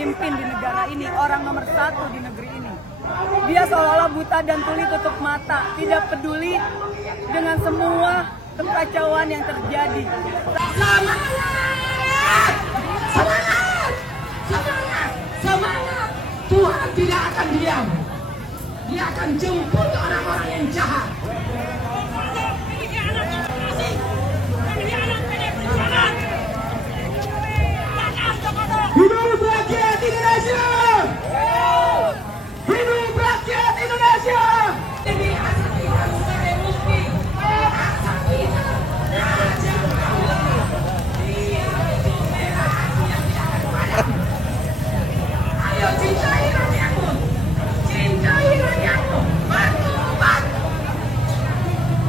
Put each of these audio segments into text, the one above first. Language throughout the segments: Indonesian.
pemimpin di negara ini, orang nomor satu di negeri ini. Dia seolah-olah buta dan tuli tutup mata, tidak peduli dengan semua kekacauan yang terjadi. Semangat! Semangat! Semangat! Semangat! Tuhan tidak akan diam. Dia akan jemput orang-orang yang jahat. Hidup rakyat Indonesia! Hidup rakyat Indonesia! Ini asal kita sebagai bukti. Asal kita Raja Allah. Dia itu merah hati yang tidak akan padam. Ayo cintai rakyatmu. Cintai rakyatmu. Bantu.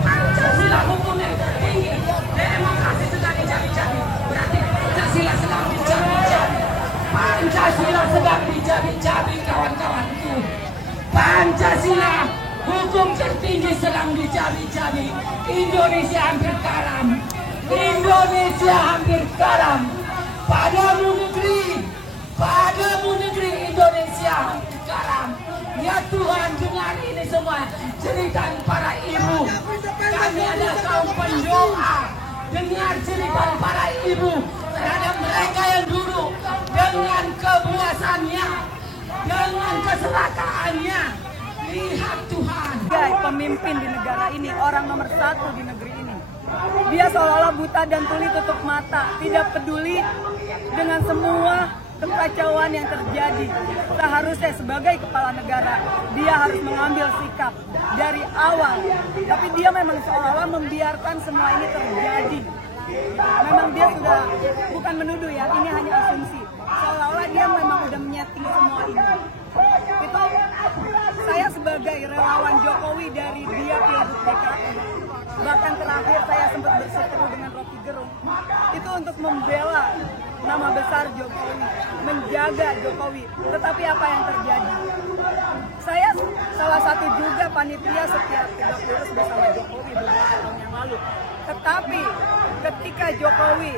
Pancasila hukum yang tertinggi. Demokrasi sudah dicabi-cabi. Berarti Pancasila sedang dicabi-cabi. Pancasila sedang dicabi-cabi, kawan-kawanku. Pancasila hukum tertinggi sedang dicabi-cabi. Indonesia hampir karam. Indonesia hampir karam. Padamu negeri Indonesia hampir karam. Ya Tuhan, dengar ini semua cerita para ibu. Kami adalah kaum pendoa. Dengar cerita para ibu terhadap mereka yang dulu dengan kebuasannya, dengan keserakaannya. Lihat Tuhan. Pemimpin di negara ini, orang nomor satu di negeri ini. Dia seolah-olah buta dan tuli tutup mata, tidak peduli dengan semua kekacauan yang terjadi. Seharusnya sebagai kepala negara, dia harus mengambil sikap dari awal. Tapi dia memang seolah-olah membiarkan semua ini terjadi. Memang dia sudah, bukan menuduh ya, ini hanya asumsi. Seolah-olah dia memang udah menyeting semua ini. Itu saya sebagai relawan Jokowi dari dia Pilgub DKI. Bahkan terakhir saya sempat berseteru dengan Rocky Gerung. Itu untuk membela nama besar Jokowi, menjaga Jokowi. Tetapi apa yang terjadi? Saya salah satu juga panitia setiap Tegak Lurus bersama Jokowi beberapa tahun yang lalu. Tetapi ketika Jokowi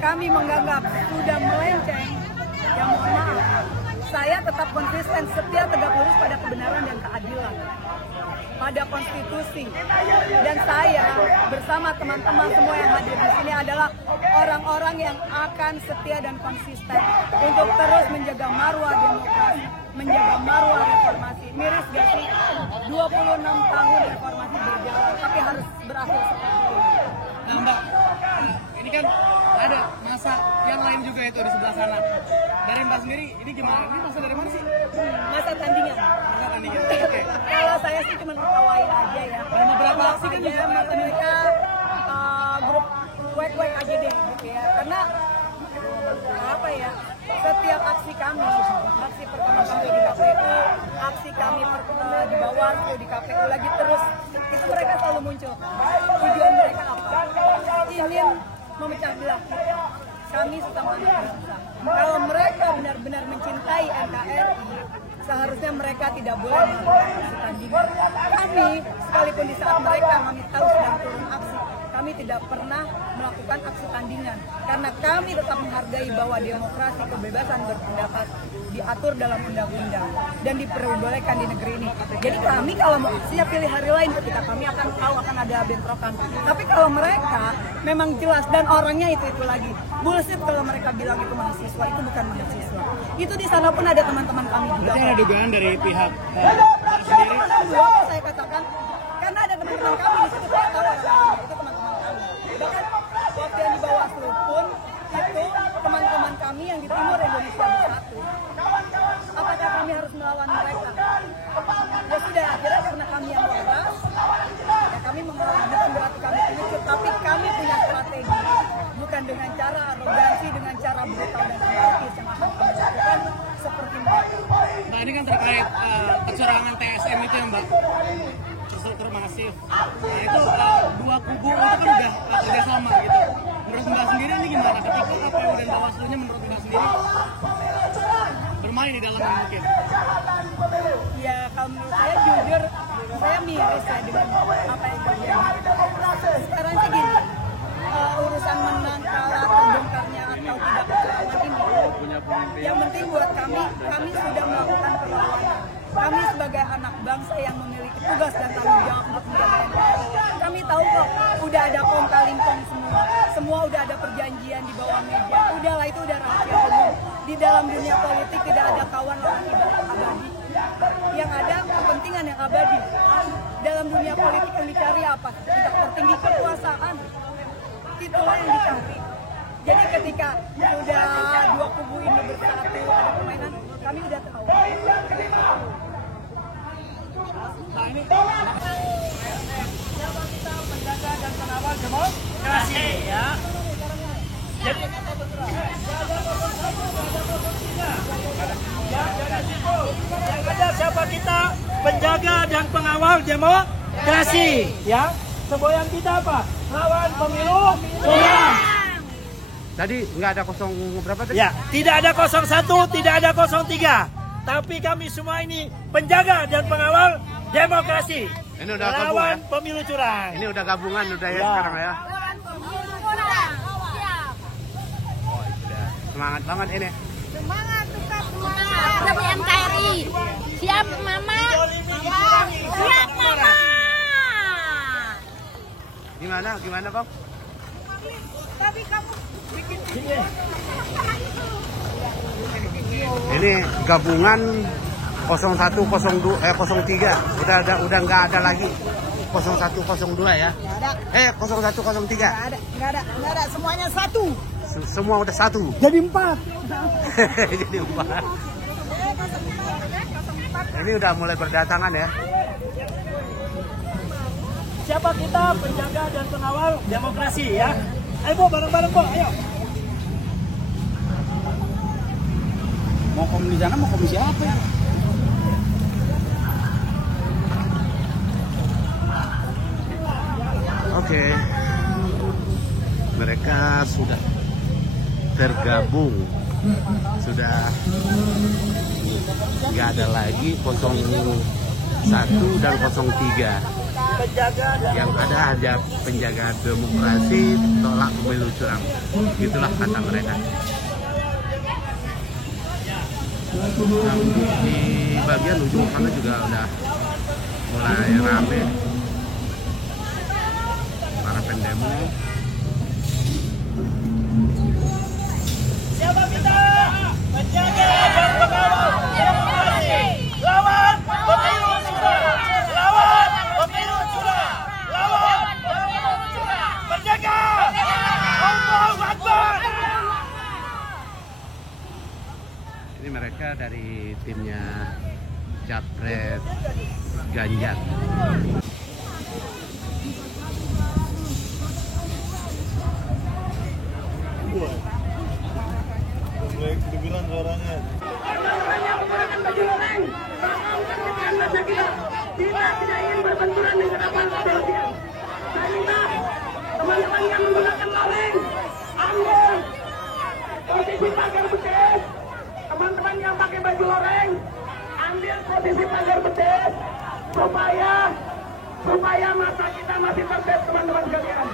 kami menganggap sudah melenceng, ya mohon maaf, saya tetap konsisten setia tegak lurus pada kebenaran dan keadilan, pada konstitusi. Dan saya bersama teman-teman semua yang hadir di sini adalah orang-orang yang akan setia dan konsisten untuk terus menjaga marwah demokrasi, menjaga marwah reformasi. Miris gak sih? 26 tahun reformasi berjalan, tapi harus berakhir seperti ini. Nah Mbak, ini kan ada masa yang lain juga itu di sebelah sana. Dari Mbak sendiri, ini gimana? Ini masa dari mana sih? Masa tandingan. Masa tandingan, oke. Kalau saya sih cuma ketawain aja ya. Dan beberapa aksi kan juga mereka grup wek-wek aja deh gitu ya. Karena apa ya, setiap aksi kami, aksi pertama kami di KPU, aksi kami di Bawaslu, di KPU lagi terus, itu mereka selalu muncul. Tujuan mereka apa? Ingin memecah belah kami sesama anak bangsa. Kalau mereka benar-benar mencintai NKRI, seharusnya mereka tidak boleh melakukan aksi tandingan. Kami, sekalipun di saat mereka kami tahu sedang turun aksi, kami tidak pernah melakukan aksi tandingan. Karena kami tetap menghargai bahwa demokrasi, kebebasan berpendapat diatur dalam undang-undang dan diperbolehkan di negeri ini. Jadi kami kalau mau aksinya pilih hari lain ketika kami akan tahu akan ada bentrokan. Tapi kalau mereka memang jelas dan orangnya itu lagi. Bullshit kalau mereka bilang itu mahasiswa, itu bukan mahasiswa. Itu di sana pun ada teman-teman kami juga. Berarti ada dugaan dari pihak sendiri. Apa saya katakan? Karena ada teman-teman kami di situ, saya tahu orang-orang itu teman-teman kami. Bahkan waktu yang di Bawaslu pun itu teman-teman kami yang di timur Indonesia bersatu. Apakah kami harus melawan mereka? Ya sudah, akhirnya karena kami yang waras, ya kami melawan. Bukan berarti kami pengecut, tapi kami punya strategi. Bukan dengan cara arogansi, dengan cara brutal dan anarkis yang akan kami lakukan seperti mereka. Mbak, ini kan terkait kecurangan TSM itu ya Mbak, struktur masif. Nah itu dua kubu itu kan udah kerjasama gitu. Menurut Mbak sendiri ini gimana? Ketika KPU dan Bawaslu-nya menurut Mbak sendiri bermain di dalamnya mungkin? Ya kalau menurut saya jujur, saya miris ya dengan apa yang terjadi. Sekarang sih gini, urusan menang kalah terbongkarnya atau tidak kecurangan ini Yang penting buat kami sudah melakukan perlawanan. Kami sebagai anak bangsa yang memiliki tugas dan tanggung jawab untuk menjaga NKRI. Kami tahu kok, udah ada kong-kalingkong semua udah ada perjanjian di bawah meja. Udahlah, itu udah rahasia umum. Di dalam dunia politik tidak ada kawan orang abadi. Yang ada kepentingan yang abadi. Dalam dunia politik yang dicari apa? Tidak tertinggi kekuasaan. Itulah yang dicari. Jadi ketika sudah dua kubu ini bersatu, ada permainan, kami udah tahu. Nah ini siapa kita penjaga dan pengawal demokrasi ya. Jadi yang ada siapa kita penjaga dan pengawal demokrasi ya. Semboyan kita apa? Lawan pemilu curang. Tadi nggak ada kosong berapa tadi? Ya, tidak ada 01, tidak ada 03. Tapi kami semua ini penjaga dan pengawal demokrasi. Ini udah lawan gabung ya? pemilu curang. Ini udah gabungan udah ya, Ya. sekarang ya. Oh, sudah. Semangat banget ini. Semangat tetap semangat demi NKRI. Siap Mama? Siap Mama. Gimana Bang? Tapi kamu bikin Ini gabungan 01, 02, 03. Udah nggak ada lagi 01, 02 ya. 01, 03. nggak ada, semuanya satu. Semua udah satu. Jadi 4. Jadi 4. Ini udah mulai berdatangan ya. Siapa kita penjaga dan pengawal demokrasi ya. Ayo Bu, bareng-bareng Bu, ayo. Mau kom di sana, mau kom siapa ya? Oke. Mereka sudah tergabung. Sudah nggak ada lagi 01 dan 03. Yang ada hanya penjaga demokrasi, tolak pemilu curang. Itulah kata mereka. Nah, di bagian ujung sana juga udah mulai rame para pendemo. Siapa kita penjaga dan pengawal demokrasi. Lawan pemilu curang. Lawan pemilu curang. Lawan pemilu curang. Penjaga. Allahu Akbar. Ini mereka dari timnya Capres Ganjar. Kedengeran suaranya. Kita tidak ingin berbenturan dengan aparat kepolisian. Saya minta teman-teman yang menggunakan maling, ambil posisi pagar betis. Teman-teman yang pakai baju loreng, ambil posisi pagar betis supaya mata kita masih tertib, teman-teman sekalian.